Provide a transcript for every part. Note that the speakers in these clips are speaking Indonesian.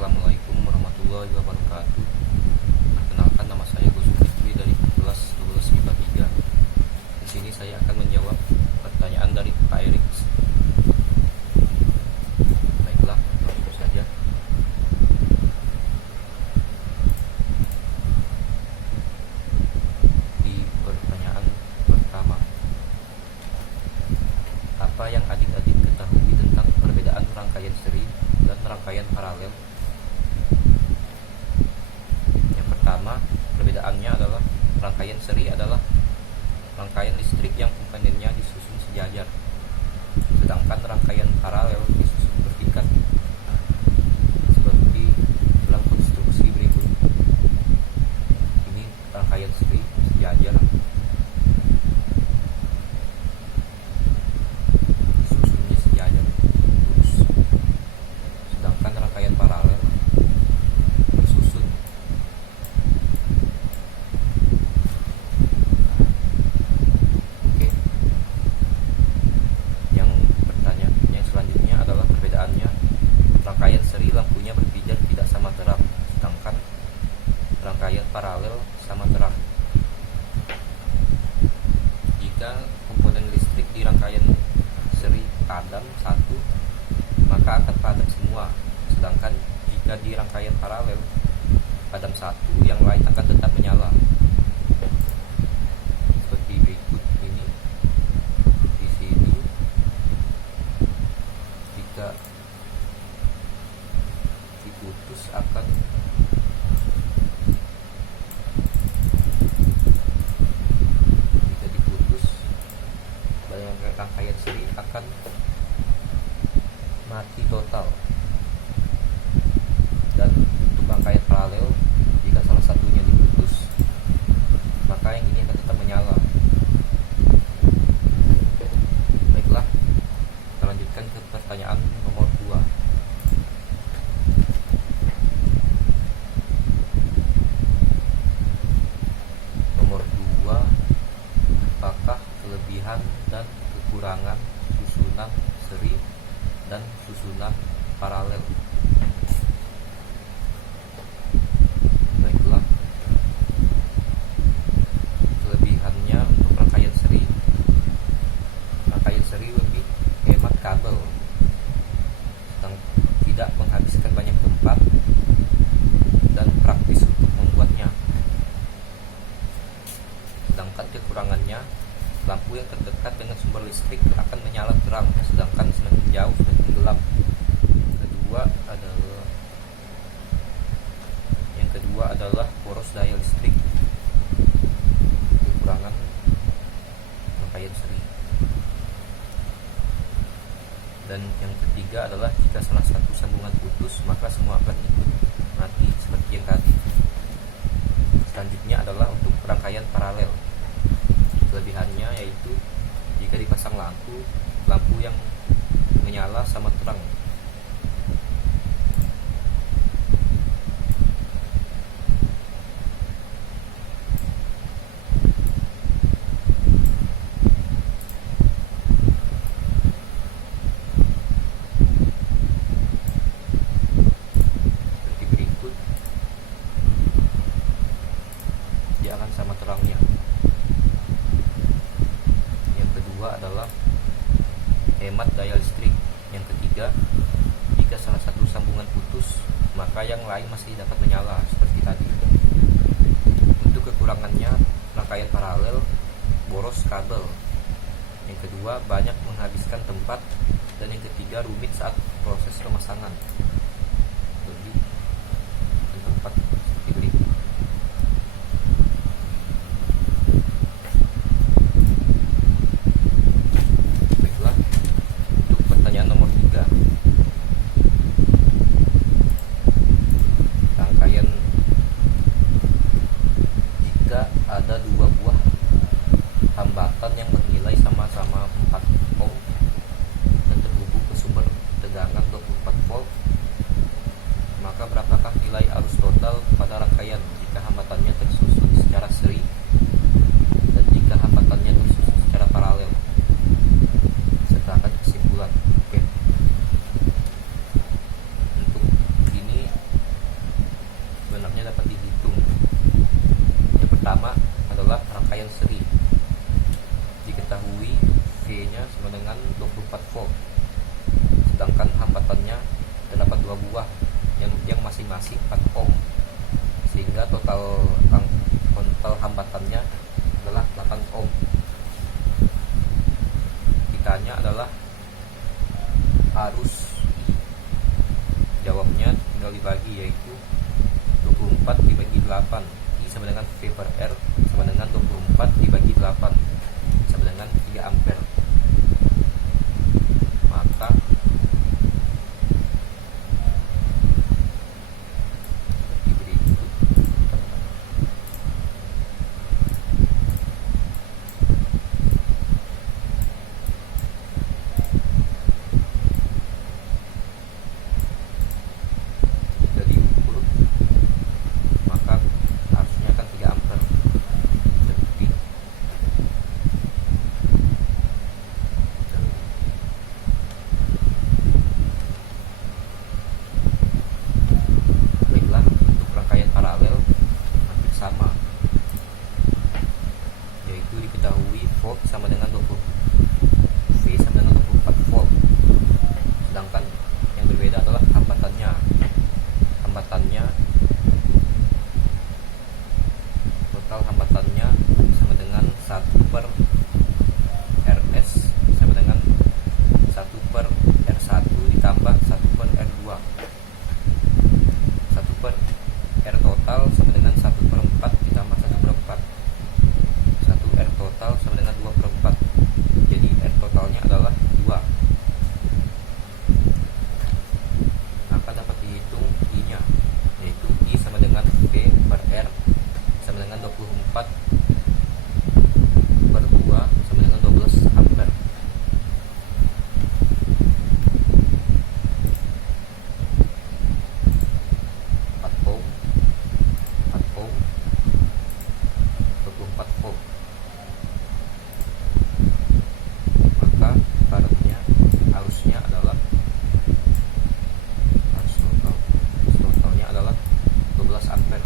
Assalamualaikum warahmatullahi wabarakatuh. Perkenalkan, nama saya Gus Fikri dari kelas 12 IPA 3. Di sini saya akan menjawab pertanyaan dari Pak Erik. Baiklah, langsung saja. Di pertanyaan pertama, apa yang adik-adik ketahui tentang perbedaan rangkaian seri dan rangkaian paralel? Yang pertama, perbedaannya adalah rangkaian seri adalah rangkaian listrik yang komponennya disusun sejajar, sedangkan rangkaian paralel disusun bertingkat. Seperti dalam konstruksi berikut. Ini rangkaian seri sejajar disusunnya sejajar lurus, sedangkan rangkaian paralel bersusun. Oke. Yang selanjutnya adalah perbedaannya. Rangkaian seri lampunya berpijar tidak sama terang, sedangkan rangkaian paralel sama terang. Jika komponen listrik di rangkaian seri padam satu, maka akan padam semua, sedangkan jika di rangkaian paralel padam satu, yang lain akan tetap menyala. Seperti berikut ini. Di sini, jika diputus akan rangkaian seri akan mati total. Dan untuk rangkaian paralel, jika salah satunya diputus, maka yang ini akan tetap menyala. Baiklah, kita lanjutkan ke pertanyaan nomor 2. Nomor 2, apakah kelebihan dan kekurangan susunan seri dan susunan paralel? Baiklah, kelebihannya untuk rangkaian seri lebih hemat kabel, sedang tidak menghabiskan banyak tempat dan praktis untuk membuatnya. Sedangkan kekurangannya, lampu yang terdekat dengan sumber listrik akan menyala terang, sedangkan semakin jauh semakin gelap. Yang kedua adalah poros daya listrik, kekurangan rangkaian seri. Dan yang ketiga adalah jika salah satu sambungan putus, maka semua akan ikut mati seperti yang tadi. Selanjutnya adalah untuk rangkaian paralel. Kelebihannya yaitu jika dipasang lampu yang menyala sama terang. Seperti berikut, dia akan sama terangnya. Adalah hemat daya listrik. Yang ketiga, jika salah satu sambungan putus, maka yang lain masih dapat menyala seperti tadi. Untuk kekurangannya, rangkaian paralel boros kabel. Yang kedua, banyak menghabiskan tempat. Dan yang ketiga, rumit saat proses pemasangan. Lebih tempat seperti berikut. Ada dua buah hambatan yang bernilai sama-sama 4 ohm dan terhubung ke sumber tegangan 24 volt, maka berapakah nilai arus total pada rangkaian jika hambatannya tersusun secara seri dan jika hambatannya tersusun secara paralel? Sertakan kesimpulan. Oke. Untuk ini yang masing-masing 4 ohm, sehingga total hambatannya adalah 8 ohm. Ditanya adalah arus I. Jawabnya tinggal dibagi, yaitu 24 dibagi 8. I sama dengan V per R sama dengan 24 dibagi 8 sama dengan 3 ampere. Maka diberi itu jika diukur, maka arusnya akan 3 ampere. Jadi baiklah, untuk rangkaian paralel hampir sama, yaitu diketahui volt sama dengan 20 V sama dengan 24 volt. Sedangkan yang berbeda adalah hambatannya. Total hambatannya sama dengan 1 per Rs sama dengan 1 per R1 ditambah 1 per R2. 1 per R total sama dengan 1 per 4 ditambah 1 per 4. 1 R total sama dengan 2 per 4. Jadi R totalnya adalah 2. Maka dapat dihitung I-nya, yaitu I sama dengan V per R sama dengan 24 per 2 sama dengan 12 ampere. Ohm 24 volt. Maka currentnya, arusnya adalah totalnya adalah 12 ampere.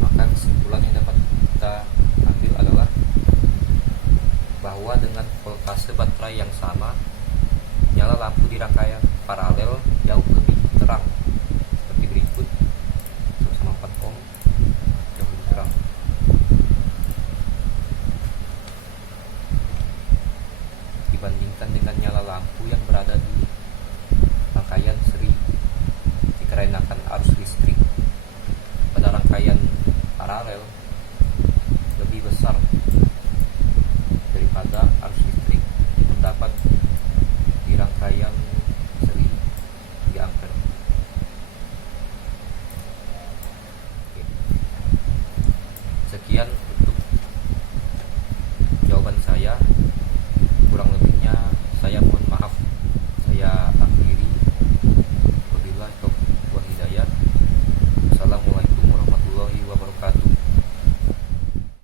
Maka kesimpulan yang dapat kita ambil adalah bahwa dengan voltase baterai yang sama, nyala lampu di rangkaian paralel jauh lebih terang. Seperti berikut, sama 4 ohm jauh lebih terang. Dibandingkan dengan nyala lampu yang berada di rangkaian seri, dikarenakan arus listrik pada rangkaian paralel